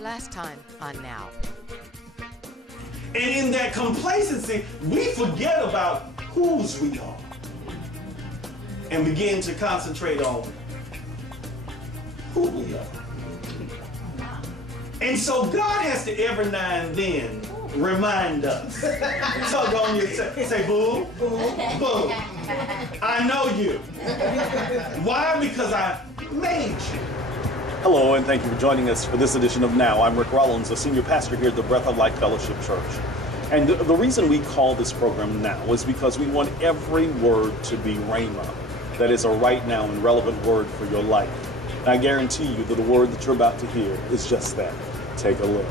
Last time on Now. And in that complacency, we forget about whose we are and begin to concentrate on who we are. And so God has to every now and then remind us. Tug on you, say, boo, boo, boo. I know you. Why? Because I made you. Hello, and thank you for joining us for this edition of Now. I'm Ricc Rollins, the senior pastor here at the Breath of Life Fellowship Church. And the reason we call this program Now is because we want every word to be rhema. That is a right now and relevant word for your life. And I guarantee you that the word that you're about to hear is just that. Take a look.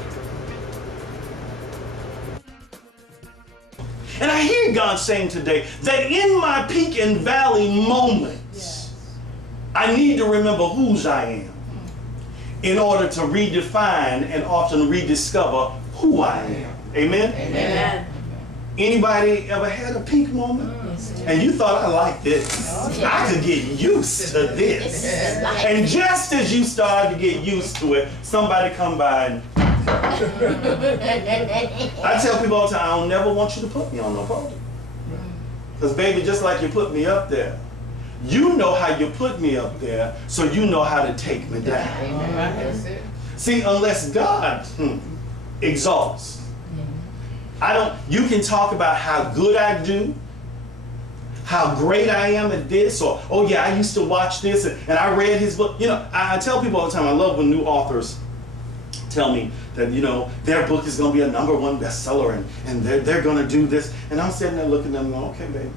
And I hear God saying today that in my peak and valley moments, I need to remember whose I am in order to redefine and often rediscover who I am. Amen? Amen. Anybody ever had a peak moment? And you thought, I like this. I could get used to this. And just as you started to get used to it, somebody come by and I tell people all the time, I don't never want you to put me on no podium. Because baby, just like you put me up there, you know how you put me up there, so you know how to take me down. See, unless God exalts, you can talk about how good I do, how great I am at this, or, oh yeah, I used to watch this, and I read his book. You know, I tell people all the time, I love when new authors tell me that, you know, their book is going to be a #1 bestseller, and they're going to do this. And I'm sitting there looking at them going, okay, baby.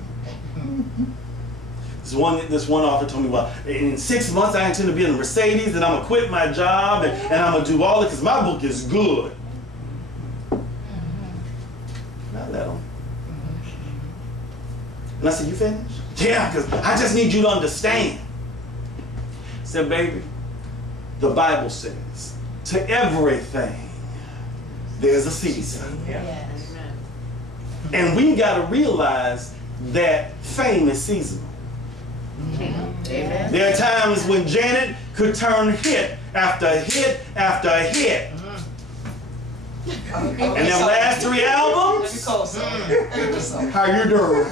This one author told me, well, in 6 months I intend to be in a Mercedes, and I'm going to quit my job, and I'm going to do all it because my book is good. And I let him. And I said, you finished? Yeah, because I just need you to understand. I said, baby, the Bible says, to everything, there's a season. Yes. And we got to realize that fame is seasonal. Amen. There are times when Janet could turn hit after hit after hit. And them last 3 albums, how you doing?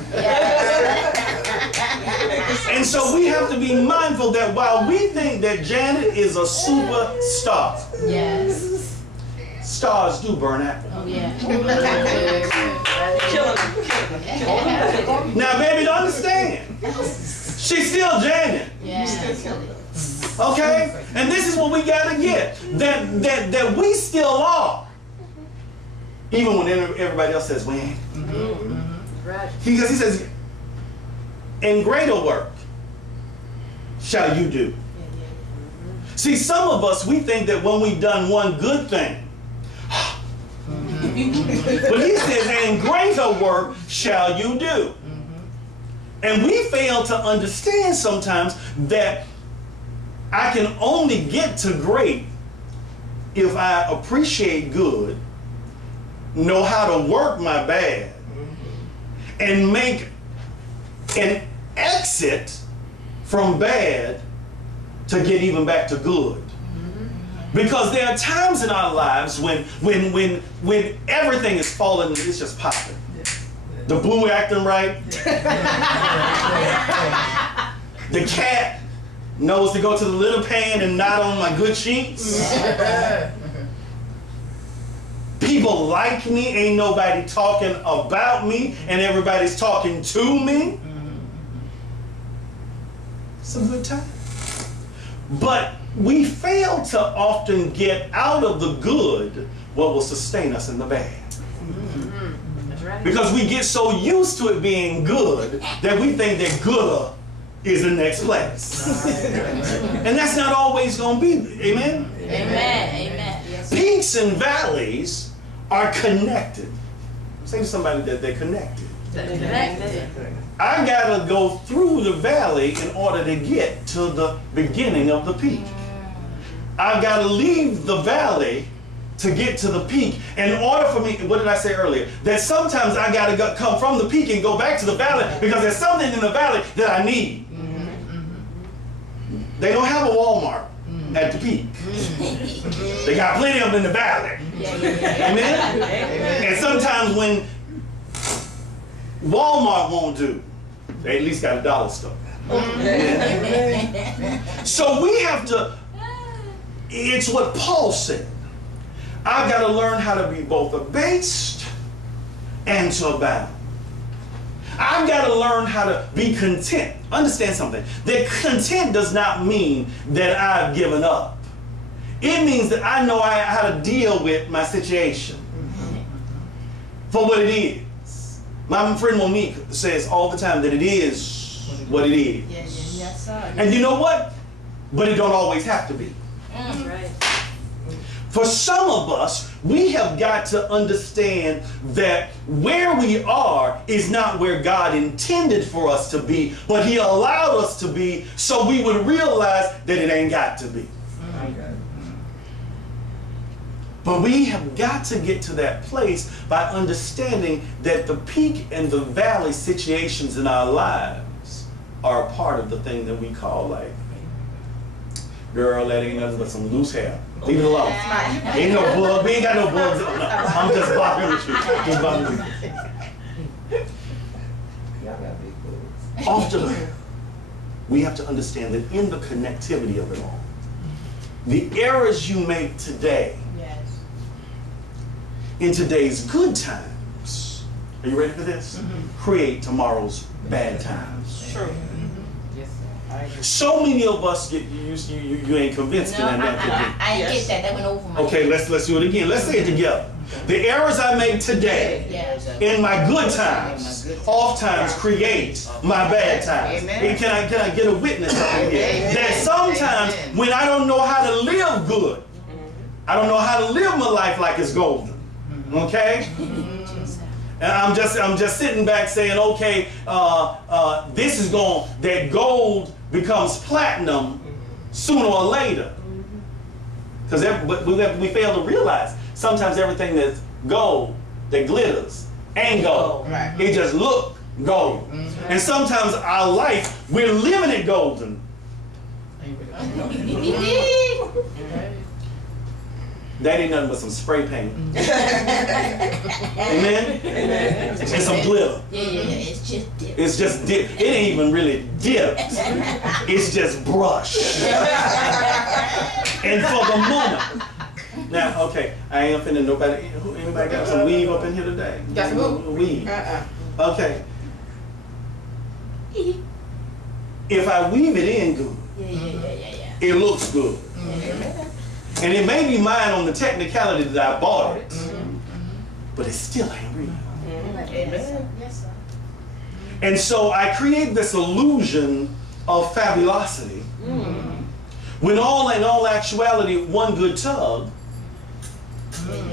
And so we have to be mindful that while we think that Janet is a superstar, Yes. stars do burn out. Oh, yeah. Now, baby, to understand, she's still Janet. Okay? And this is what we got to get. That we still are. Even when everybody else says, we ain't. Because he says, and greater work shall you do. See, some of us, we think that when we've done one good thing, but he says, and greater work shall you do. And we fail to understand sometimes that I can only get to great if I appreciate good, know how to work my bad, and make an exit from bad to get even back to good. Because there are times in our lives when everything is falling, it's just popping. The boo acting right. The cat knows to go to the little pan and not on my good sheets. People like me, ain't nobody talking about me, and everybody's talking to me. It's a good time. But we fail to often get out of the good what will sustain us in the bad. That's right. Because we get so used to it being good that we think that gooder is the next place. And that's not always going to be. Amen? Amen. Amen. Peaks and valleys are connected. Say to somebody that they're connected. I gotta go through the valley in order to get to the beginning of the peak. I gotta leave the valley to get to the peak. In order for me, what did I say earlier? That sometimes I gotta come from the peak and go back to the valley because there's something in the valley that I need. They don't have a Walmart at the peak. They got plenty of them in the valley. Amen? And sometimes when Walmart won't do, they at least got a dollar store. So we have to, it's what Paul said. I've got to learn how to be both abased and to abound. I've got to learn how to be content. Understand something. That content does not mean that I've given up. It means that I know how to deal with my situation for what it is. My friend Monique says all the time that it is what it is. Yes, sir. And you know what? But it don't always have to be. That's right. For some of us, we have got to understand that where we are is not where God intended for us to be, but He allowed us to be so we would realize that it ain't got to be. But we have got to get to that place by understanding that the peak and the valley situations in our lives are a part of the thing that we call life. Girl, that ain't nothing but some loose hair. Leave it alone. Ain't no bug. We ain't got no bugs. No, I'm just bothering with you. Just bothering with you. Often, we have to understand that in the connectivity of it all, the errors you make today, in today's good times, are you ready for this? Create tomorrow's bad times. True. So many of us get used. You ain't convinced No, in that. I ain't get that. That went over my Okay, head. let's do it again. Let's say it together. The errors I make today in my good times oftentimes create my bad times. And can I get a witness up in here? That sometimes when I don't know how to live good, I don't know how to live my life like it's golden. Okay? And I'm just sitting back saying, okay, this is that gold becomes platinum sooner or later. Because we fail to realize sometimes everything that's gold, that glitters, ain't gold. It just look gold. And sometimes our life, we're living it golden. That ain't nothing but some spray paint. Amen? And some glitter. It's just dip. It's just dip. It ain't even really dipped. It's just brush. And for the moment. Now, okay, I ain't offending nobody. Anybody got some weave up in here today? Got some weave? Okay. If I weave it in good, it looks good. And it may be mine on the technicality that I bought it, but it still ain't real. Yes, sir. And so I create this illusion of fabulosity, when in all actuality, one good tug,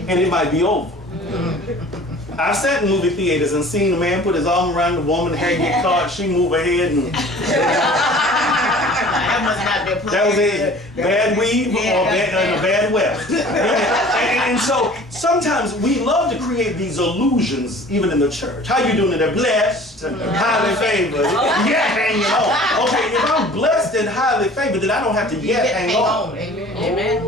and it might be over. I've sat in movie theaters and seen a man put his arm around the woman, her head get caught, she move her head, and that was it. Bad weave or bad weft. And so sometimes we love to create these illusions even in the church. How you doing today? Blessed, highly favored, yet hanging on. Okay, if I'm blessed and highly favored, then I don't have to yet hang on. Amen.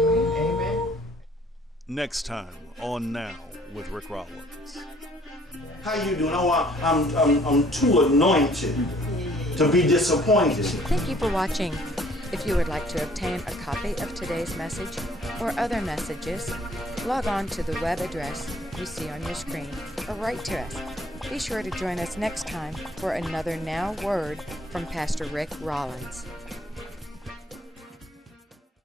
Next time on Now with Ricc Rollins. How you doing? Oh, I'm too anointed to be disappointed. Thank you for watching. If you would like to obtain a copy of today's message or other messages, log on to the web address you see on your screen or write to us. Be sure to join us next time for another Now Word from Pastor Ricc Rollins.